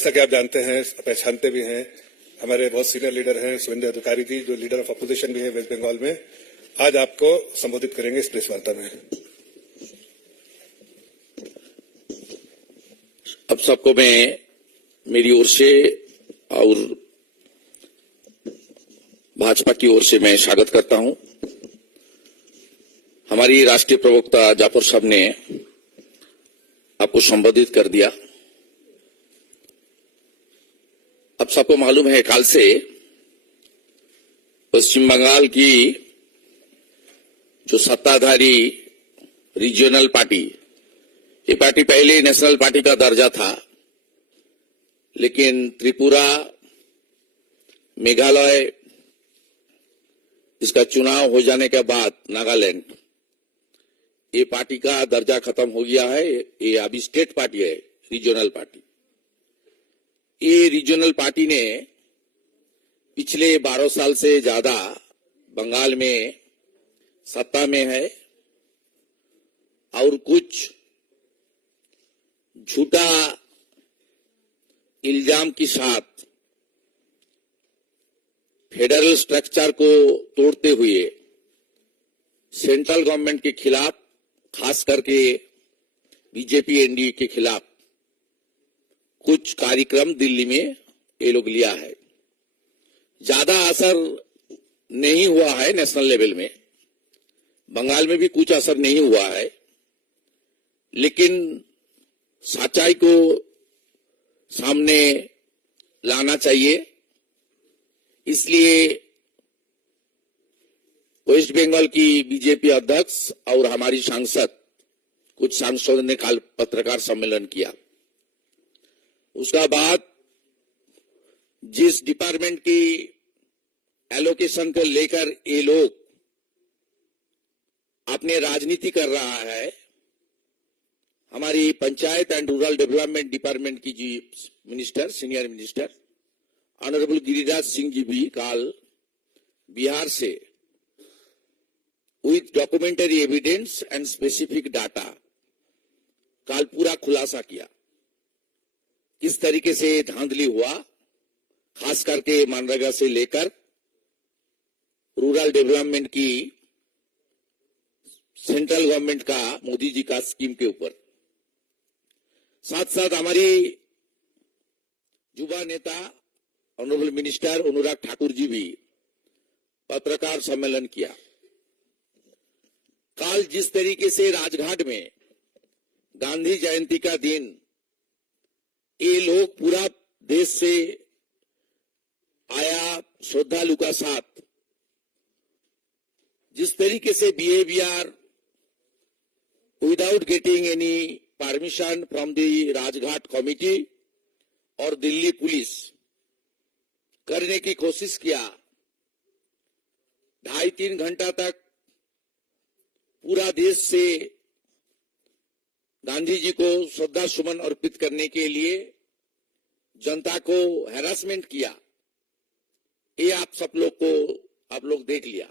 जैसा कि आप जानते हैं, पहचानते भी हैं, हमारे बहुत सीनियर लीडर हैं शुभेंदु अधिकारी जी, जो लीडर ऑफ अपोजिशन भी है वेस्ट बंगाल में, आज आपको संबोधित करेंगे इस प्रेस वार्ता में। अब सबको मैं मेरी ओर से और भाजपा की ओर से मैं स्वागत करता हूं। हमारी राष्ट्रीय प्रवक्ता जाफर साहब ने आपको संबोधित कर दिया। अब सबको मालूम है, कल से पश्चिम बंगाल की जो सत्ताधारी रीजनल पार्टी, ये पार्टी पहले नेशनल पार्टी का दर्जा था, लेकिन त्रिपुरा, मेघालय, इसका चुनाव हो जाने के बाद नागालैंड, ये पार्टी का दर्जा खत्म हो गया है। ये अभी स्टेट पार्टी है, रीजनल पार्टी। ये रीजनल पार्टी ने पिछले 12 साल से ज्यादा बंगाल में सत्ता में है और कुछ झूठा इल्जाम के साथ फेडरल स्ट्रक्चर को तोड़ते हुए सेंट्रल गवर्नमेंट के खिलाफ, खास करके बीजेपी एनडीए के खिलाफ कुछ कार्यक्रम दिल्ली में ये लोग लिया है। ज्यादा असर नहीं हुआ है नेशनल लेवल में, बंगाल में भी कुछ असर नहीं हुआ है, लेकिन सच्चाई को सामने लाना चाहिए। इसलिए वेस्ट बंगाल की बीजेपी अध्यक्ष और हमारी सांसद, कुछ सांसदों ने कल पत्रकार सम्मेलन किया। उसका बाद जिस डिपार्टमेंट की एलोकेशन को लेकर ये लोग अपने राजनीति कर रहा है, हमारी panchayat and rural development department की जी minister, senior minister honourable Giriraj Singh ji भी कल बिहार से with documentary evidence and specific data कल पूरा खुलासा किया। किस तरीके से धांधली हुआ, खास करके मनरेगा से लेकर रूरल डेवलपमेंट की सेंट्रल गवर्नमेंट का, मोदी जी का स्कीम के ऊपर। साथ साथ हमारी युवा नेता ऑनरेबल मिनिस्टर अनुराग ठाकुर जी भी पत्रकार सम्मेलन किया। कल जिस तरीके से राजघाट में गांधी जयंती का दिन ये लोग पूरा देश से आया श्रद्धालु का साथ जिस तरीके से behaviour without getting any permission from the Rajghat committee और दिल्ली पुलिस करने की कोशिश किया, 2.5-3 घंटा तक पूरा देश से गांधी जी को श्रद्धा सुमन अर्पित करने के लिए जनता को हैरासमेंट किया। ये आप लोग देख लिया।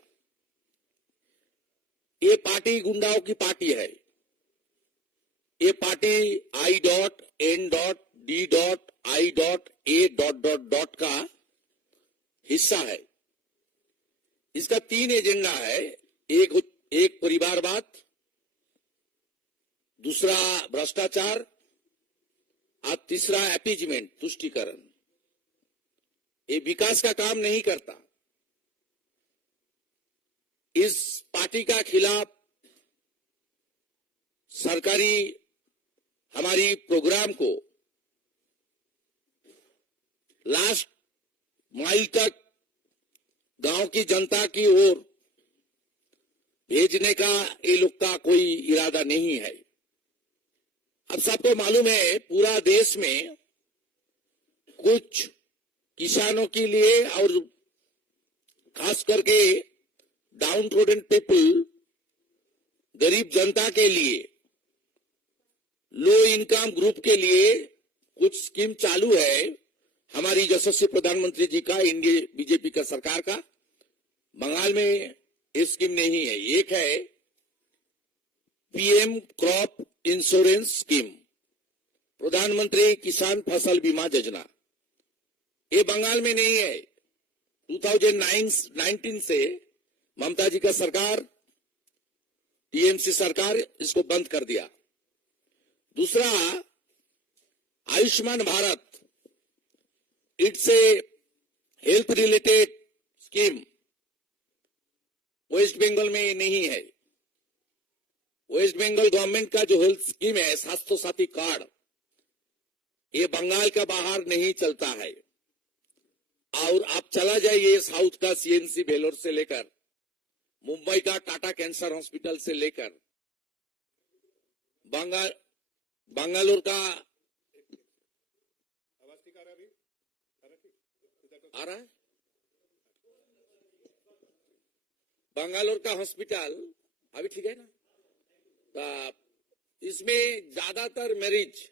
ये पार्टी गुंडाओं की पार्टी है। ये पार्टी I.N.D.I.A. का हिस्सा है। इसका 3 एजेंडा है, एक परिवारवाद, दूसरा भ्रष्टाचार और तीसरा अपीजमेंट, तुष्टीकरण। ये विकास का काम नहीं करता। इस पार्टी का खिलाफ सरकारी हमारी प्रोग्राम को लास्ट माइल तक गांव की जनता की ओर भेजने का ये लोग का कोई इरादा नहीं है। अब सबको मालूम है, पूरा देश में कुछ किसानों के लिए और खास करके डाउन ट्रोडन पीपल, गरीब जनता के लिए, लो इनकम ग्रुप के लिए कुछ स्कीम चालू है हमारी यशस्वी प्रधानमंत्री जी का, इंडिया बीजेपी का सरकार का। बंगाल में ये स्कीम नहीं है। एक है पीएम क्रॉप इंश्योरेंस स्कीम, प्रधानमंत्री किसान फसल बीमा योजना, ये बंगाल में नहीं है। 2019 से ममता जी का सरकार, टीएमसी सरकार इसको बंद कर दिया। दूसरा, Ayushman Bharat, it's a health related scheme, West Bengal में ये नहीं है। वेस्ट बंगाल गवर्नमेंट का जो हेल्थ स्कीम है, स्वास्थ्य साथी कार्ड, ये बंगाल का बाहर नहीं चलता है। और आप चला जाइए साउथ का सीएमसी वेलोर से लेकर, मुंबई का टाटा कैंसर हॉस्पिटल से लेकर, बंगालोर का आ रहा है, बंगालोर का हॉस्पिटल अभी ठीक है ना? तो इसमें ज्यादातर मरीज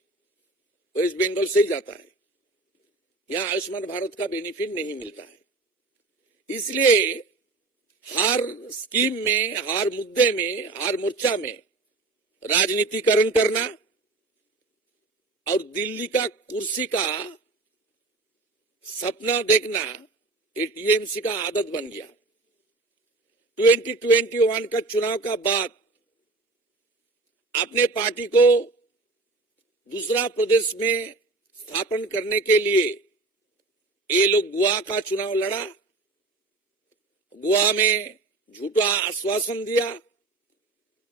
वेस्ट बंगाल से ही जाता है। यहाँ आयुष्मान भारत का बेनिफिट नहीं मिलता है। इसलिए हर स्कीम में, हर मुद्दे में, हर मोर्चा में राजनीतिकरण करना और दिल्ली का कुर्सी का सपना देखना, ये टीएमसी का आदत बन गया। 2021 का चुनाव का बाद अपने पार्टी को दूसरा प्रदेश में स्थापन करने के लिए ये लोग गोवा का चुनाव लड़ा। गोवा में झूठा आश्वासन दिया,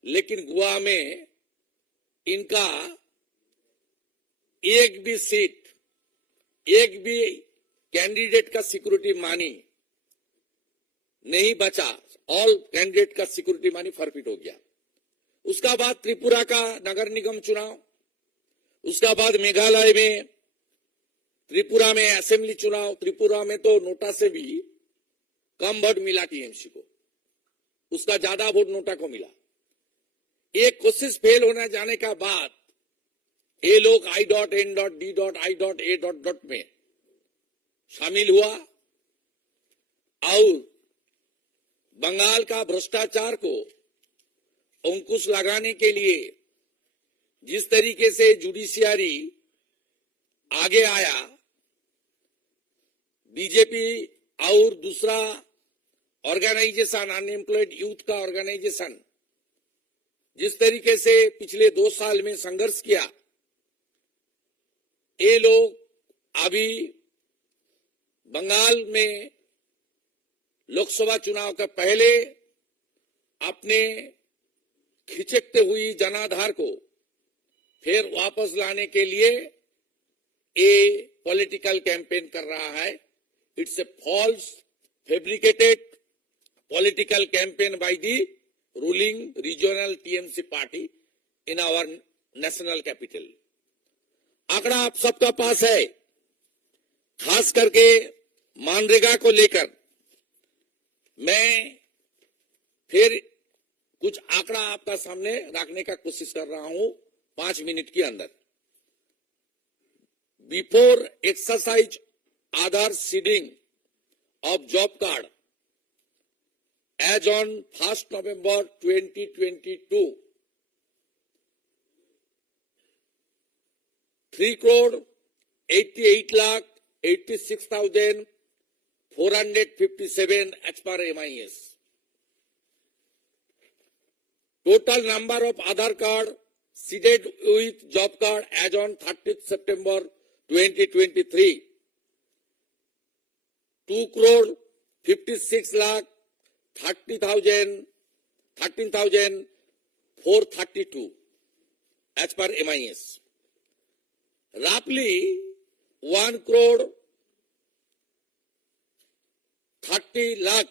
लेकिन गोवा में इनका एक भी सीट, एक भी कैंडिडेट का सिक्योरिटी मनी नहीं बचा। ऑल कैंडिडेट का सिक्योरिटी मनी फॉरफिट हो गया। उसका बाद त्रिपुरा का नगर निगम चुनाव, उसका बाद मेघालय में, त्रिपुरा में असेंबली चुनाव। त्रिपुरा में तो नोटा से भी कम वोट मिला टीएमसी को, उसका ज्यादा वोट नोटा को मिला। एक कोशिश फेल होने जाने का बाद ये लोग I.N.D.I.A. में शामिल हुआ और बंगाल का भ्रष्टाचार को अंकुश लगाने के लिए जिस तरीके से जुडिशियरी आगे आया, बीजेपी और दूसरा ऑर्गेनाइजेशन, अनएम्प्लॉयड यूथ का ऑर्गेनाइजेशन, जिस तरीके से पिछले 2 साल में संघर्ष किया, ये लोग अभी बंगाल में लोकसभा चुनाव का पहले अपने खिचकते हुई जनाधार को फिर वापस लाने के लिए ये पॉलिटिकल कैंपेन कर रहा है। It's a false fabricated political campaign by the ruling regional TMC party in our national capital. आंकड़ा आप सबका पास है। खास करके मनरेगा को लेकर मैं फिर कुछ आंकड़ा आपका सामने रखने का कोशिश कर रहा हूं 5 मिनट के अंदर। Before exercise Aadhaar seeding of job card as on 1 November 2022, 3,88,86,457 as per MIS. Total number of Aadhaar card seeded with job card as on 30th September 2023, 2,56,13,432 as per MIS. Roughly 1,30,00,000,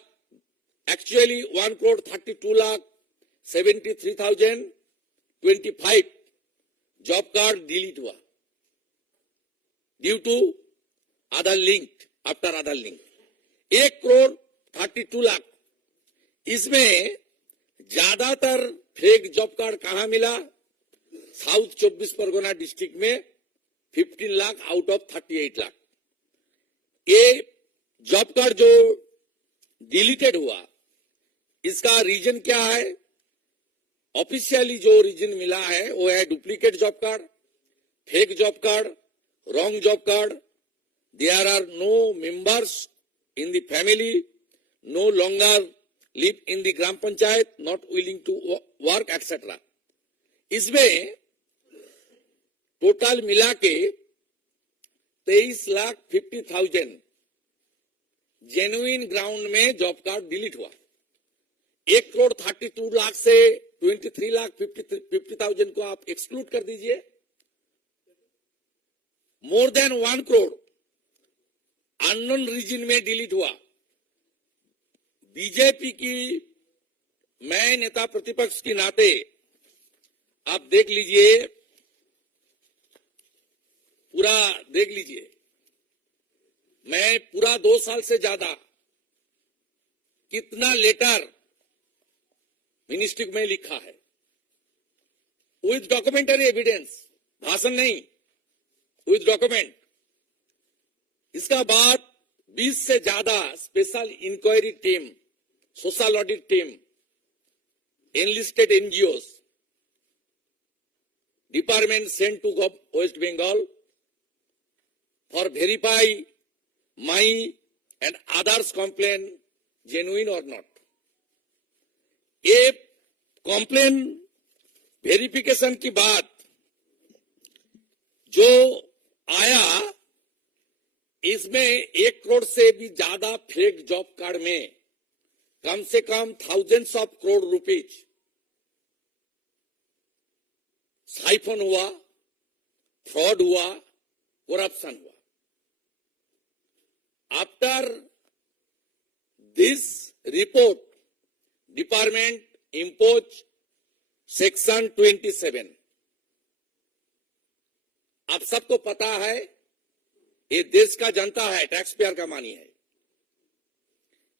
actually 1,32,73,025 job card delete हुआ due to Aadhaar link, after Aadhaar link. 1,32,00,000, इसमें ज्यादातर fake job card कहां मिला? South 24 Pargana district में 15 lakh out of 38 lakh. ये job card जो deleted हुआ, इसका रीजन क्या है? ऑफिशियली जो रीजन मिला है वो है duplicate job card, fake job card, wrong job card. There are no members in the family, no longer live in the gram panchayat, not willing to work, etc. इसमें total मिला के 23,50,000 genuine ground में job card delete हुआ। 1,32,00,000 से 23,50,000 को आप exclude कर दीजिए। More than 1 crore unknown reason में डिलीट हुआ। बीजेपी की, मैं नेता प्रतिपक्ष के नाते आप देख लीजिए, पूरा देख लीजिए, मैं पूरा 2 साल से ज्यादा कितना लेटर मिनिस्ट्री में लिखा है विथ डॉक्यूमेंटरी एविडेंस, भाषण नहीं, विथ डॉक्यूमेंट। इसका बाद 20 से ज्यादा special inquiry team, social audit team, enlisted NGOs, department sent to West Bengal for verify my and others complaint genuine or not. ये complaint verification की बात जो आया, इसमें 1 करोड़ से भी ज्यादा फेक जॉब कार्ड में कम से कम thousands of crore rupees siphon हुआ, फ्रॉड हुआ, करप्शन हुआ। After this report, department imposed section 27। आप सबको पता है, ये देश का जनता है, टैक्स पेयर का मानी है।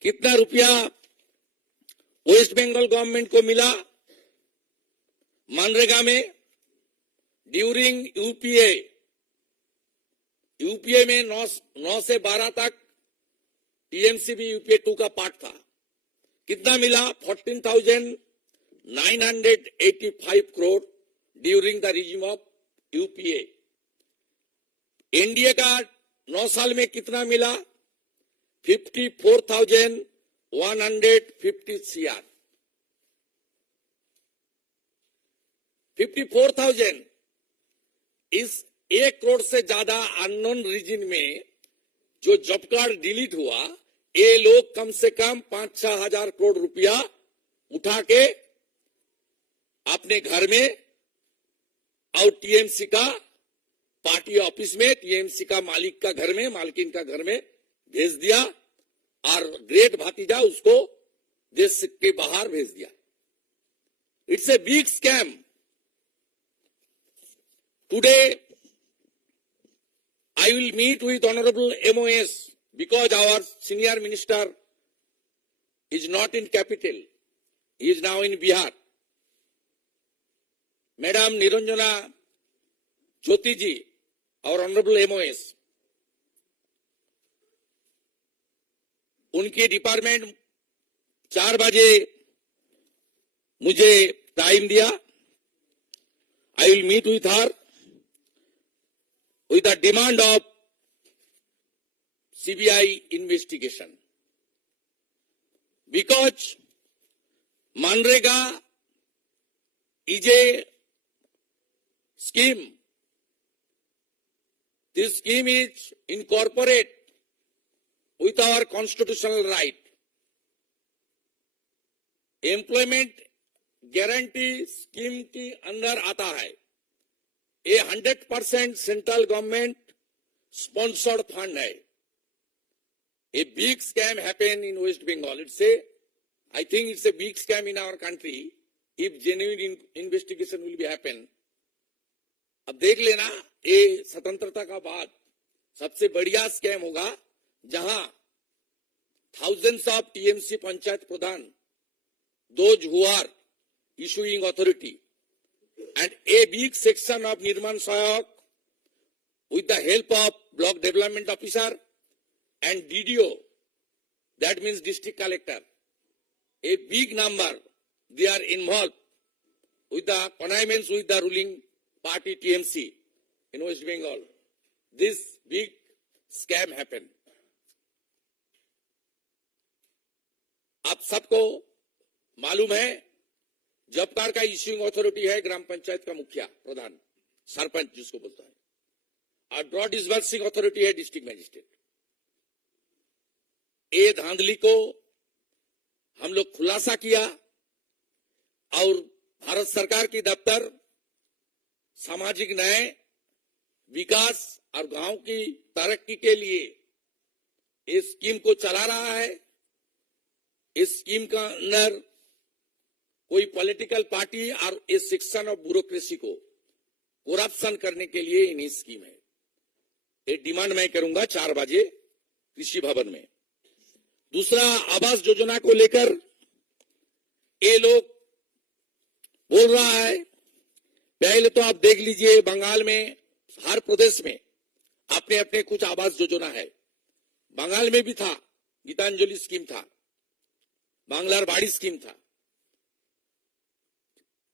कितना रुपया वेस्ट बंगाल गवर्नमेंट को मिला मनरेगा में ड्यूरिंग यूपीए? यूपीए में 9 से 12 तक टीएमसी भी यूपीए 2 का पार्ट था। कितना मिला? 14,985 crore during the regime of UPA. NDA का 9 साल में कितना मिला? 54,150 CR। 54,000 इस 1 करोड़ से ज्यादा अननोन रीजन में जो जॉब कार्ड डिलीट हुआ, ये लोग कम से कम 5-6 हजार करोड़ रुपया उठा के अपने घर में और टीएमसी का पार्टी ऑफिस में, टीएमसी का मालिक का घर में, मालकिन का घर में भेज दिया और ग्रेट भातीजा उसको देश के बाहर भेज दिया। It's a big scam. Today, I will meet with Honorable MOS because our senior minister is not in capital. He is now in Bihar. Madam Niranjana Jyoti ji, our Honorable MOS, उनके department 4 बजे मुझे time दिया। I will meet with her with the demand of CBI investigation, because Manrega is a scheme. This scheme is incorporate with our constitutional right. Employment guarantee scheme के अंदर आता है। ये 100% central government sponsored fund है। A big scam happened in West Bengal. I think it's a big scam in our country. If genuine investigation will be happen. अब देख लेना, ये स्वतंत्रता का बाद सबसे बढ़िया स्कैम होगा, जहां thousands of TMC panchayat Pradhan, those who are issuing authority, and a big section of Nirman Sayak with the help of block development officer and DDO, that means district collector, a big number, they are involved with the connivance with the ruling party TMC, in West Bengal, this big scam happened. आप सबको मालूम है, जबकार का issuing authority है ग्राम पंचायत का मुखिया, प्रधान, सरपंच जिसको बोलता है, और ड्रॉ डिसबर्सिंग अथॉरिटी है डिस्ट्रिक्ट मजिस्ट्रेट। ये धांधली को हम लोग खुलासा किया और भारत सरकार की दफ्तर सामाजिक न्याय, विकास और गांव की तरक्की के लिए इस स्कीम को चला रहा है। इस स्कीम का अंदर कोई पॉलिटिकल पार्टी और इस सेक्शन ऑफ ब्यूरोक्रेसी को करप्शन करने के लिए इन्हीं स्कीम है। ये डिमांड मैं करूंगा 4 बजे कृषि भवन में। दूसरा, आवास योजना को लेकर ये लोग बोल रहा है, पहले तो आप देख लीजिए बंगाल में हर प्रदेश में अपने अपने कुछ आवास योजना है। बंगाल में भी था, गीतांजलि स्कीम था, बांग्लार बाड़ी स्कीम था।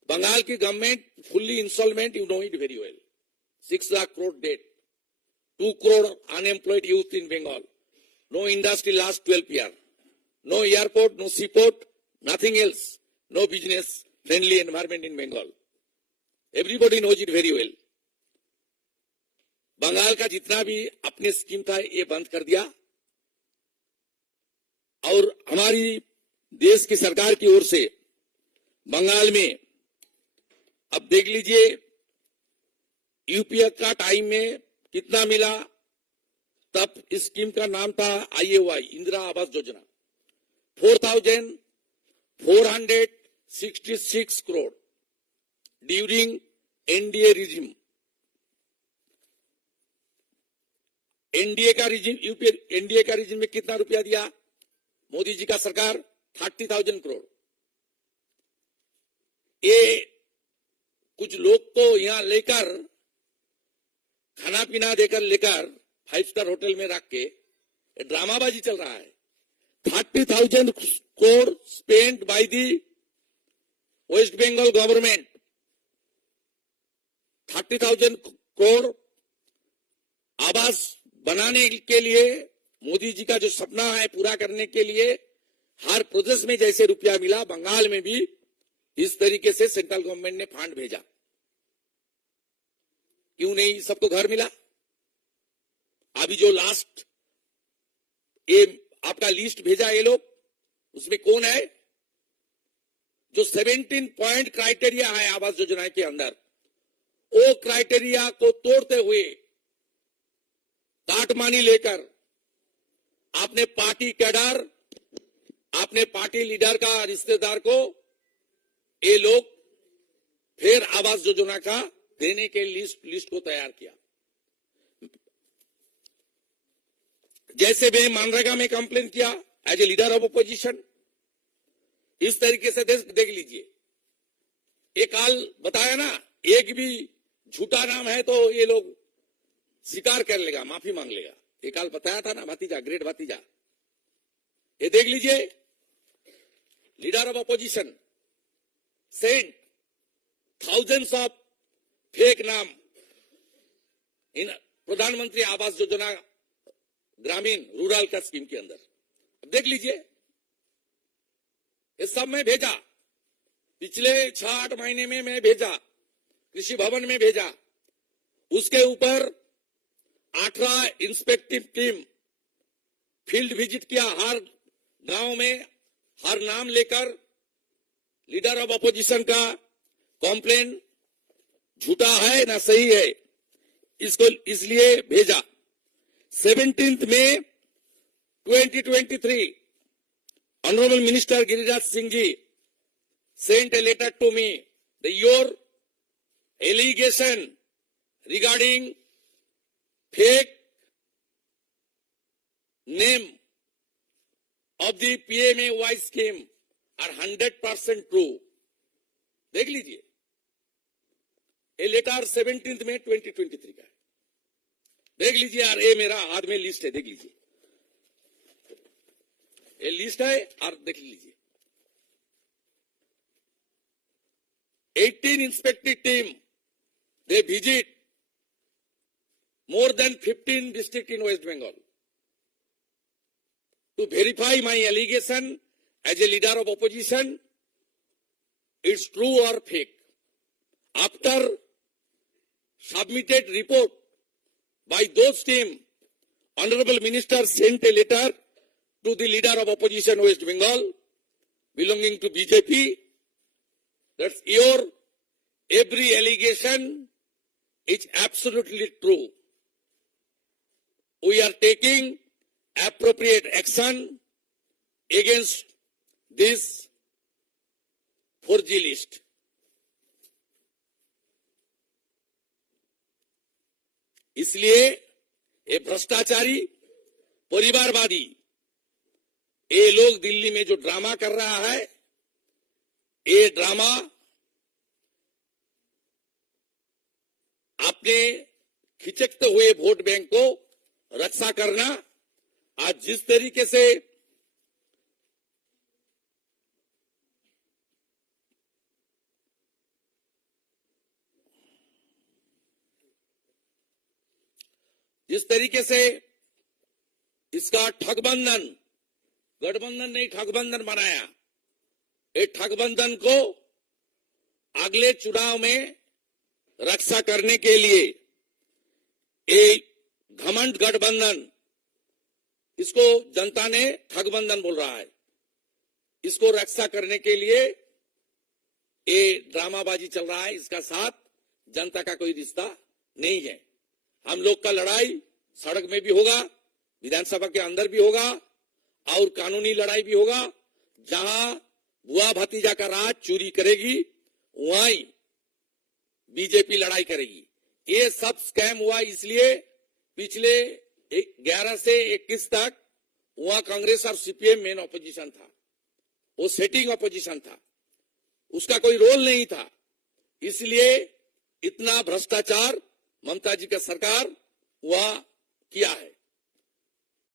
बंगाल की government fully installment, you know it very well, 6 lakh crore debt, 2 crore unemployed youth in Bengal, no industry last 12 years, no airport, no seaport, nothing else, no business friendly environment in Bengal. Everybody knows it very well. Bengal का जितना भी अपने scheme था ये बंद कर दिया और हमारी देश की सरकार की ओर से बंगाल में अब देख लीजिए यूपीए का टाइम में कितना मिला। तब इस स्कीम का नाम था IAY, Indira Awas Yojana, 4,466 crore during NDA regime. NDA का रिजिम, यूपीए एनडीए का रिजिम में कितना रुपया दिया मोदी जी का सरकार? 30,000 करोड़। ये कुछ लोग को यहां लेकर खाना पीना देकर लेकर 5 स्टार होटल में रख के ड्रामाबाजी चल रहा है। 30,000 crore spend by the West Bengal government, 30,000 crore आवास बनाने के लिए, मोदी जी का जो सपना है पूरा करने के लिए हर प्रदेश में जैसे रुपया मिला, बंगाल में भी इस तरीके से सेंट्रल गवर्नमेंट ने फंड भेजा। क्यों नहीं सबको घर मिला? अभी जो लास्ट ये आपका लिस्ट भेजा ये लोग, उसमें कौन है? जो 17 पॉइंट क्राइटेरिया है आवास योजना के अंदर, वो क्राइटेरिया को तोड़ते हुए काटमानी लेकर आपने पार्टी कैडर, आपने पार्टी लीडर का रिश्तेदार को ये लोग फिर आवास योजना का देने के लिस्ट को तैयार किया। जैसे मैं मनरेगा में कंप्लेन किया as a leader of opposition, इस तरीके से देख लीजिए। एक काल बताया ना, एक भी झूठा नाम है तो ये लोग स्वीकार कर लेगा, माफी मांग लेगा। एक काल बताया था ना, भतीजा, ग्रेट भतीजा। ये देख लीजिए, leader of opposition sent thousands of fake नाम इन प्रधानमंत्री आवास योजना ग्रामीण रूरल का स्कीम के अंदर। अब देख लीजिए, ये सब मैं भेजा, पिछले 6-8 महीने में मैं भेजा, कृषि भवन में भेजा। उसके ऊपर 18 इंस्पेक्टिव टीम फील्ड विजिट किया, हर गांव में हर नाम लेकर लीडर ऑफ अपोजिशन का कॉम्प्लेन झूठा है ना सही है, इसको इसलिए भेजा। 17 May 2023, Honorable Minister Giriraj Singh ji sent a letter to me. Your allegation regarding fake name of the PMAY scheme are 100% true. देख लीजिए, ये लेटर 17 May 2023 का है। देख लीजिए यार, ये मेरा हाथ में लिस्ट है, देख लीजिए, ये लिस्ट है और देख लीजिए। 18 इंस्पेक्टिव team they visit more than 15 districts in West Bengal to verify my allegation as a leader of opposition, it's true or fake. After submitted report by those team, Honorable Minister sent a letter to the leader of opposition West Bengal belonging to BJP. That's your every allegation is absolutely true. We are taking appropriate action against this 4G list. इसलिए ये भ्रष्टाचारी परिवारवादी ये लोग दिल्ली में जो drama कर रहा है, ये ड्रामा अपने खिचकते हुए वोट बैंक को रक्षा करना, आज जिस तरीके से इसका ठगबंधन, गठबंधन नहीं ठगबंधन बनाया, ये ठगबंधन को अगले चुनाव में रक्षा करने के लिए एक घमंड गठबंधन, इसको जनता ने ठगबंधन बोल रहा है, इसको रक्षा करने के लिए ये ड्रामाबाजी चल रहा है। इसका साथ जनता का कोई रिश्ता नहीं है। हम लोग का लड़ाई सड़क में भी होगा, विधानसभा के अंदर भी होगा और कानूनी लड़ाई भी होगा। जहां बुआ भतीजा का राज चोरी करेगी वहीं बीजेपी लड़ाई करेगी। ये सब स्कैम हुआ इसलिए पिछले 11 से 21 तक वहां कांग्रेस और सीपीएम मेन ऑपोजिशन था, वो सेटिंग ऑपोजिशन था, उसका कोई रोल नहीं था। इसलिए इतना भ्रष्टाचार ममता जी का सरकार वह किया है।